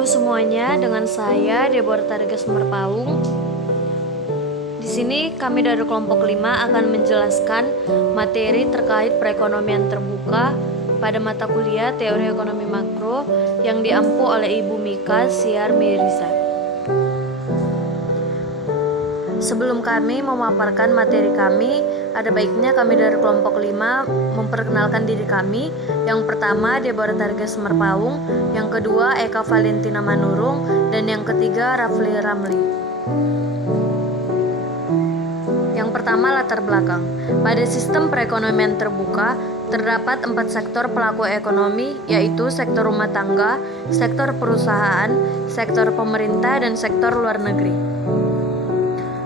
Halo semuanya, dengan saya Deborah Targas Merpaung. Di sini kami dari kelompok 5 akan menjelaskan materi terkait perekonomian terbuka pada mata kuliah Teori Ekonomi Makro yang diampu oleh Ibu Mika Siar Mirza. Sebelum kami memaparkan materi kami, ada baiknya kami dari kelompok 5 memperkenalkan diri kami. Yang pertama Deborah Targas Merpaung, yang kedua Eka Valentina Manurung, dan yang ketiga Rafli Ramli. Yang pertama, latar belakang. Pada sistem perekonomian terbuka, terdapat 4 sektor pelaku ekonomi, yaitu sektor rumah tangga, sektor perusahaan, sektor pemerintah, dan sektor luar negeri.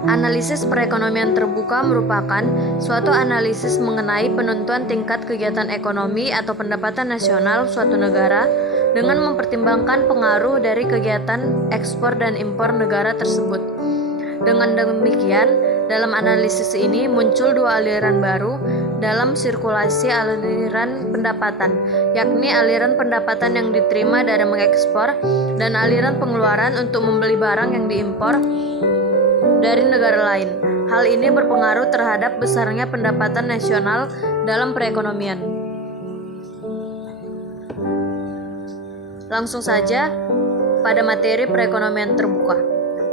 Analisis perekonomian terbuka merupakan suatu analisis mengenai penentuan tingkat kegiatan ekonomi atau pendapatan nasional suatu negara dengan mempertimbangkan pengaruh dari kegiatan ekspor dan impor negara tersebut. Dengan demikian, dalam analisis ini muncul dua aliran baru dalam sirkulasi aliran pendapatan, yakni aliran pendapatan yang diterima dari mengekspor dan aliran pengeluaran untuk membeli barang yang diimpor dari negara lain. Hal ini berpengaruh terhadap besarnya pendapatan nasional dalam perekonomian. Langsung saja pada materi perekonomian terbuka.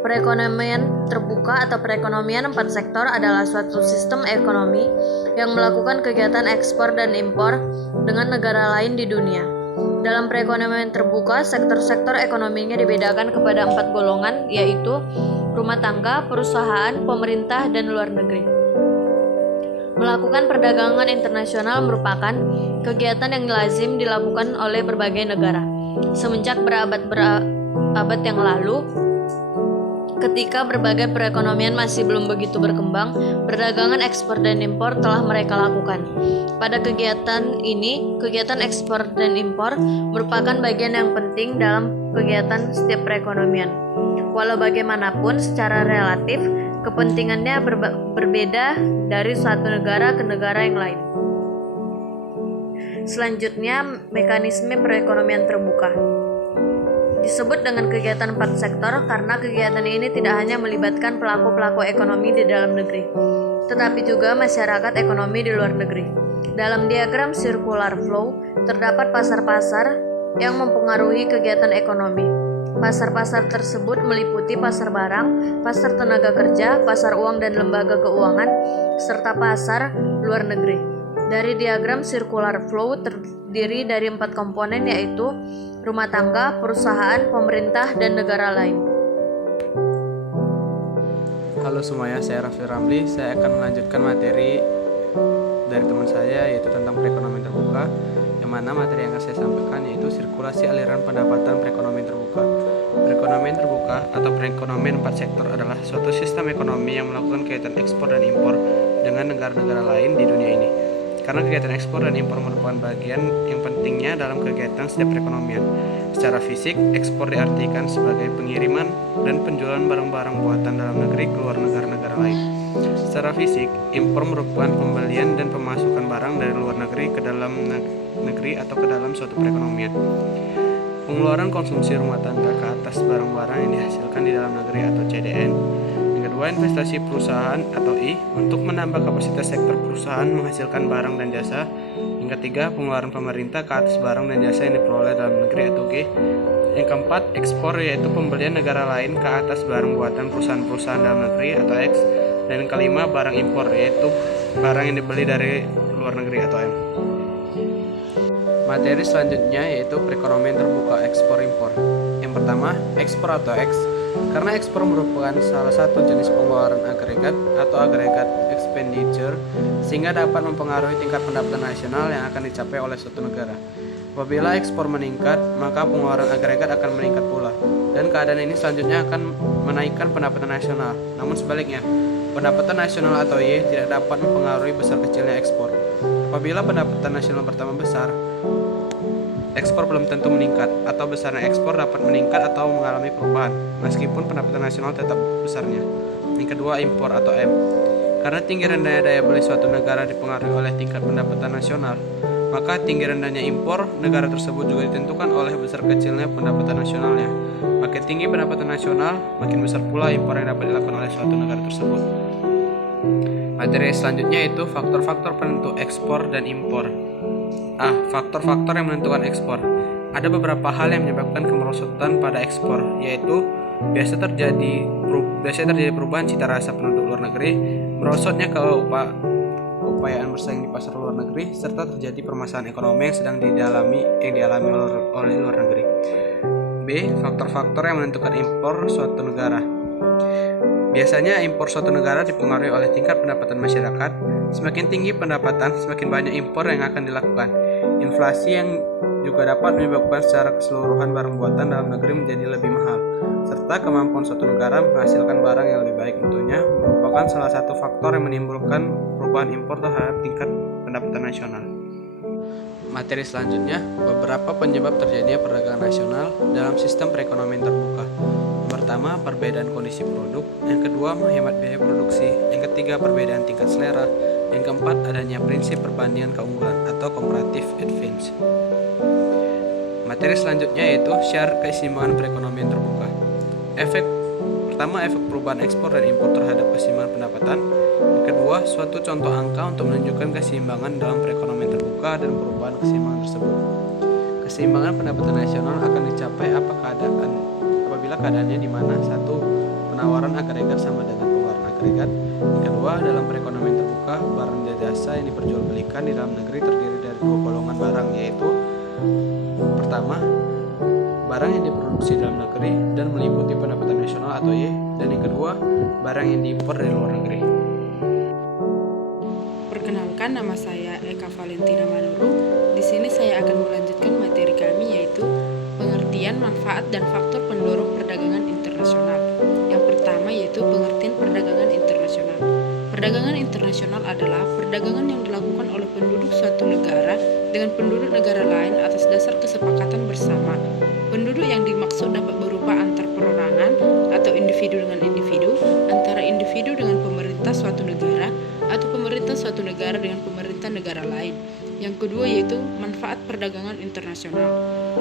Perekonomian terbuka atau perekonomian 4 sektor adalah suatu sistem ekonomi yang melakukan kegiatan ekspor dan impor dengan negara lain di dunia. Dalam perekonomian terbuka, sektor-sektor ekonominya dibedakan kepada 4 golongan, yaitu rumah tangga, perusahaan, pemerintah, dan luar negeri. Melakukan perdagangan internasional merupakan kegiatan yang lazim dilakukan oleh berbagai negara. Semenjak berabad yang lalu, ketika berbagai perekonomian masih belum begitu berkembang, perdagangan ekspor dan impor telah mereka lakukan. Pada kegiatan ini, kegiatan ekspor dan impor merupakan bagian yang penting dalam kegiatan setiap perekonomian. Walau bagaimanapun, secara relatif, kepentingannya berbeda dari suatu negara ke negara yang lain. Selanjutnya, mekanisme perekonomian terbuka. Disebut dengan kegiatan 4 sektor karena kegiatan ini tidak hanya melibatkan pelaku-pelaku ekonomi di dalam negeri, tetapi juga masyarakat ekonomi di luar negeri. Dalam diagram circular flow, terdapat pasar-pasar yang mempengaruhi kegiatan ekonomi. Pasar-pasar tersebut meliputi pasar barang, pasar tenaga kerja, pasar uang dan lembaga keuangan, serta pasar luar negeri. Dari diagram circular flow terdiri dari 4 komponen, yaitu rumah tangga, perusahaan, pemerintah, dan negara lain. Halo semuanya, saya Rafli Ramli. Saya akan melanjutkan materi dari teman saya, yaitu tentang perekonomian terbuka, yang mana materi yang akan saya sampaikan yaitu sirkulasi aliran pendapatan perekonomian terbuka. Perekonomian terbuka atau perekonomian 4 sektor adalah suatu sistem ekonomi yang melakukan kegiatan ekspor dan impor dengan negara-negara lain di dunia ini. Karena kegiatan ekspor dan impor merupakan bagian yang pentingnya dalam kegiatan setiap perekonomian. Secara fisik, ekspor diartikan sebagai pengiriman dan penjualan barang-barang buatan dalam negeri ke luar negara-negara lain. Secara fisik, impor merupakan pembelian dan pemasukan barang dari luar negeri ke dalam negeri atau ke dalam suatu perekonomian. Pengeluaran konsumsi rumah tangga ke atas barang-barang yang dihasilkan di dalam negeri atau CDN. Yang kedua, investasi perusahaan atau I untuk menambah kapasitas sektor perusahaan menghasilkan barang dan jasa. Yang ketiga, pengeluaran pemerintah ke atas barang dan jasa yang diperoleh dalam negeri atau G. Yang keempat, ekspor, yaitu pembelian negara lain ke atas barang buatan perusahaan-perusahaan dalam negeri atau X. Dan yang kelima, barang impor, yaitu barang yang dibeli dari luar negeri atau M. Materi selanjutnya yaitu perekonomian terbuka ekspor impor. Yang pertama, ekspor atau X. Karena ekspor merupakan salah satu jenis pengeluaran agregat atau agregat expenditure, sehingga dapat mempengaruhi tingkat pendapatan nasional yang akan dicapai oleh suatu negara. Apabila ekspor meningkat, maka pengeluaran agregat akan meningkat pula, dan keadaan ini selanjutnya akan menaikkan pendapatan nasional. Namun sebaliknya, pendapatan nasional atau Y tidak dapat mempengaruhi besar kecilnya ekspor. Apabila pendapatan nasional bertambah besar, ekspor belum tentu meningkat, atau besarnya ekspor dapat meningkat atau mengalami perubahan, meskipun pendapatan nasional tetap besarnya. Yang kedua, impor atau M. Karena tinggi rendahnya daya beli suatu negara dipengaruhi oleh tingkat pendapatan nasional, maka tinggi rendahnya impor negara tersebut juga ditentukan oleh besar kecilnya pendapatan nasionalnya. Makin tinggi pendapatan nasional, makin besar pula impor yang dapat dilakukan oleh suatu negara tersebut. Materi selanjutnya itu faktor-faktor penentu ekspor dan impor. Faktor-faktor yang menentukan ekspor. Ada beberapa hal yang menyebabkan kemerosotan pada ekspor, yaitu biasa terjadi perubahan cita rasa penduduk luar negeri, merosotnya keupayaan bersaing di pasar luar negeri, serta terjadi permasalahan ekonomi yang sedang dialami oleh luar negeri. B. Faktor-faktor yang menentukan impor suatu negara. Biasanya impor suatu negara dipengaruhi oleh tingkat pendapatan masyarakat. Semakin tinggi pendapatan, semakin banyak impor yang akan dilakukan. Inflasi yang juga dapat menyebabkan secara keseluruhan barang buatan dalam negeri menjadi lebih mahal, serta kemampuan suatu negara menghasilkan barang yang lebih baik tentunya merupakan salah satu faktor yang menimbulkan perubahan impor terhadap tingkat pendapatan nasional. Materi selanjutnya, beberapa penyebab terjadinya perdagangan nasional dalam sistem perekonomian terbuka. Pertama, perbedaan kondisi produk. Yang kedua, menghemat biaya produksi. Yang ketiga, perbedaan tingkat selera. Yang keempat, adanya prinsip perbandingan keunggulan atau comparative advantage. Materi selanjutnya yaitu syarat keseimbangan perekonomian terbuka. Pertama, efek perubahan ekspor dan impor terhadap keseimbangan pendapatan. Yang kedua, suatu contoh angka untuk menunjukkan keseimbangan dalam perekonomian terbuka dan perubahan keseimbangan tersebut. Keseimbangan pendapatan nasional akan dicapai apabila keadaannya di mana satu, penawaran agregat sama dengan pengeluaran agregat. Yang kedua, dalam perekonomian terbuka, barang dan jasa yang diperjualbelikan di dalam negeri terdiri dari dua golongan barang, yaitu pertama, barang yang diproduksi dalam negeri dan meliputi pendapatan nasional atau Y, dan yang kedua, barang yang diimpor dari luar negeri. Perkenalkan, nama saya Eka Valentina Manuru. Di sini saya akan melanjutkan materi kami, yaitu pengertian, manfaat, dan faktor pendorong perdagangan internasional. Yang pertama yaitu pengertian perdagangan internasional. Perdagangan internasional adalah perdagangan yang dilakukan oleh penduduk suatu negara dengan penduduk negara lain atas dasar kesepakatan bersama. Penduduk yang dimaksud dapat berupa antar perorangan atau individu dengan individu, antara individu dengan pemerintah suatu negara, atau pemerintah suatu negara dengan pemerintah negara lain. Yang kedua yaitu manfaat perdagangan internasional.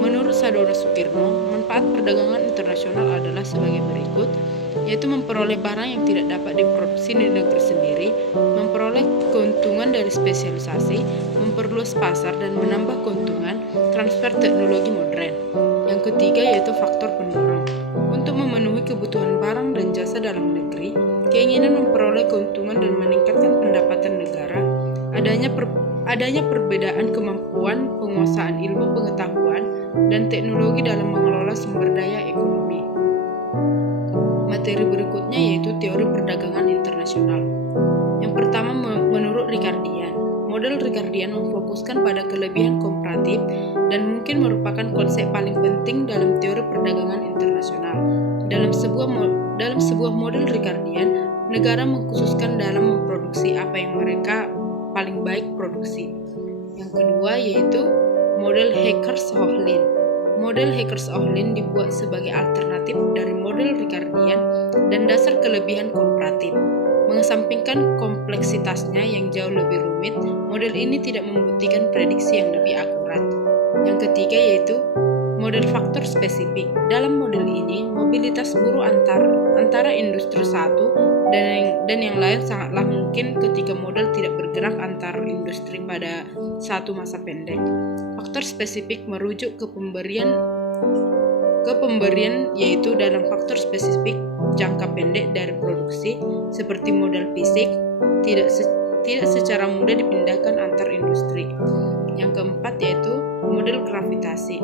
Menurut Sadono Sukirno, manfaat perdagangan internasional adalah sebagai berikut, yaitu memperoleh barang yang tidak dapat diproduksi di negeri sendiri, memperoleh keuntungan dari spesialisasi, memperluas pasar dan menambah keuntungan, transfer teknologi modern. Yang ketiga yaitu faktor pendorong. Untuk memenuhi kebutuhan barang dan jasa dalam negeri, keinginan memperoleh keuntungan dan meningkatkan pendapatan negara, adanya perbedaan kemampuan penguasaan ilmu pengetahuan dan teknologi dalam mengelola sumber daya ekonomi. Materi berikutnya yaitu teori perdagangan internasional. Yang pertama, menurut Ricardian, model Ricardian memfokuskan pada kelebihan komparatif dan mungkin merupakan konsep paling penting dalam teori perdagangan internasional. Dalam sebuah model Ricardian, negara mengkhususkan dalam memproduksi apa yang mereka paling baik produksi. Yang kedua yaitu model Heckers-Ohlin. Model Heckers-Ohlin dibuat sebagai alternatif dari model Ricardian dan dasar kelebihan komparatif. Mengesampingkan kompleksitasnya yang jauh lebih rumit, model ini tidak membuktikan prediksi yang lebih akurat. Yang ketiga yaitu model faktor spesifik. Dalam model ini, mobilitas buruh antara industri satu dan yang lain sangatlah mungkin ketika model tidak bergerak antar industri pada satu masa pendek. Faktor spesifik merujuk ke pemberian yaitu dalam faktor spesifik jangka pendek dari produksi seperti model fisik tidak secara mudah dipindahkan antar industri. Yang keempat yaitu model gravitasi.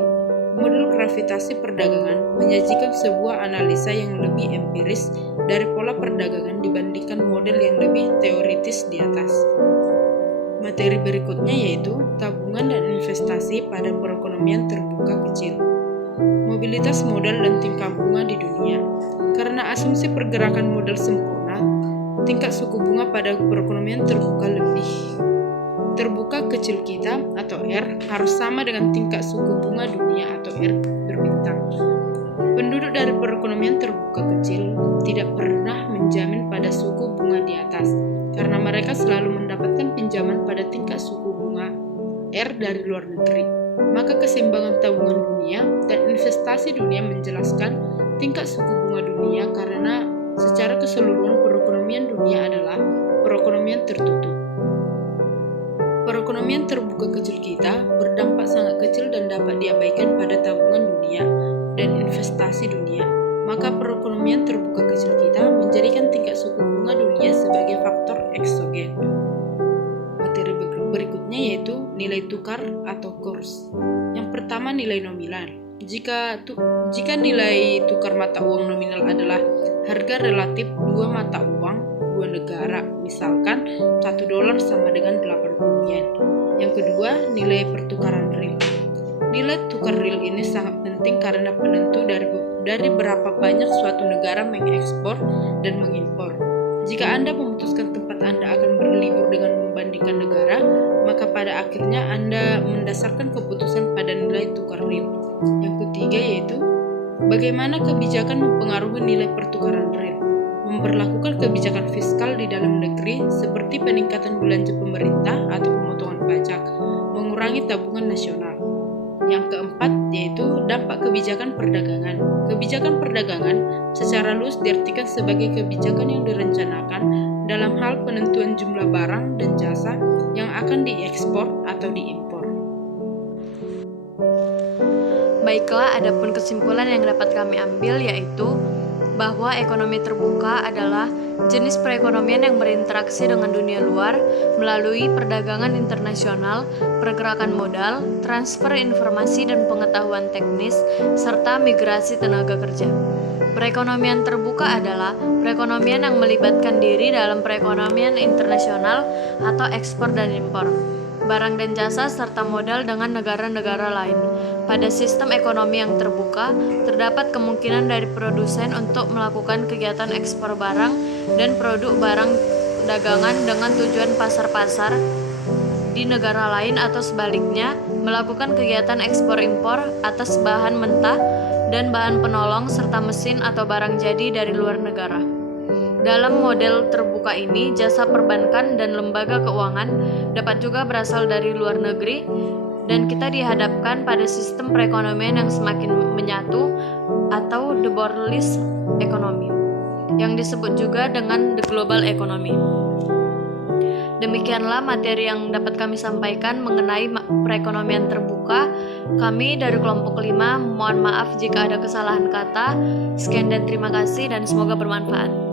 Model gravitasi perdagangan menyajikan sebuah analisa yang lebih empiris dari pola perdagangan dibandingkan model yang lebih teoritis di atas. Materi berikutnya yaitu tabungan dan investasi pada perekonomian terbuka kecil. Mobilitas modal dan tingkat bunga di dunia. Karena asumsi pergerakan modal sempurna, tingkat suku bunga pada perekonomian terbuka kecil kita atau R harus sama dengan tingkat suku bunga dunia atau R berbintang. Penduduk dari perekonomian terbuka kecil tidak pernah menjamin pada suku bunga di atas karena mereka selalu mendapatkan pinjaman pada tingkat suku bunga SDR dari luar negeri. Maka keseimbangan tabungan dunia dan investasi dunia menjelaskan tingkat suku bunga dunia karena secara keseluruhan perekonomian dunia adalah perekonomian tertutup. Perekonomian terbuka kecil kita berdampak sangat kecil dan dapat diabaikan pada tabungan dunia dan investasi dunia. Maka perekonomian terbuka kecil kita menjadikan tingkat suku bunga dunia sebagai faktor eksogen. Materi berikutnya yaitu nilai tukar atau kurs. Yang pertama nilai nominal. Jika nilai tukar mata uang nominal adalah harga relatif dua mata uang dua negara, misalkan $1 sama dengan 80 yen. Yang kedua, nilai pertukaran real. Nilai tukar real ini sangat penting karena penentu dari berapa banyak suatu negara mengekspor dan mengimpor. Jika Anda memutuskan tempat Anda akan berlibur dengan membandingkan negara, maka pada akhirnya Anda mendasarkan keputusan pada nilai tukar real. Yang ketiga yaitu, bagaimana kebijakan mempengaruhi nilai pertukaran real. Memberlakukan kebijakan fiskal di dalam negeri seperti peningkatan belanja pemerintah atau pemotongan pajak, mengurangi tabungan nasional. Yang keempat yaitu dampak kebijakan perdagangan. Kebijakan perdagangan secara luas diartikan sebagai kebijakan yang direncanakan dalam hal penentuan jumlah barang dan jasa yang akan diekspor atau diimpor. Baiklah, adapun kesimpulan yang dapat kami ambil yaitu bahwa ekonomi terbuka adalah jenis perekonomian yang berinteraksi dengan dunia luar melalui perdagangan internasional, pergerakan modal, transfer informasi dan pengetahuan teknis, serta migrasi tenaga kerja. Perekonomian terbuka adalah perekonomian yang melibatkan diri dalam perekonomian internasional atau ekspor dan impor, barang dan jasa serta modal dengan negara-negara lain. Pada sistem ekonomi yang terbuka, terdapat kemungkinan dari produsen untuk melakukan kegiatan ekspor barang dan produk barang dagangan dengan tujuan pasar-pasar di negara lain atau sebaliknya, melakukan kegiatan ekspor-impor atas bahan mentah dan bahan penolong serta mesin atau barang jadi dari luar negara. Dalam model terbuka ini, jasa perbankan dan lembaga keuangan dapat juga berasal dari luar negeri, dan kita dihadapkan pada sistem perekonomian yang semakin menyatu atau the borderless economy, yang disebut juga dengan the global economy. Demikianlah materi yang dapat kami sampaikan mengenai perekonomian terbuka. Kami dari kelompok 5 mohon maaf jika ada kesalahan kata. Sekian dan terima kasih dan semoga bermanfaat.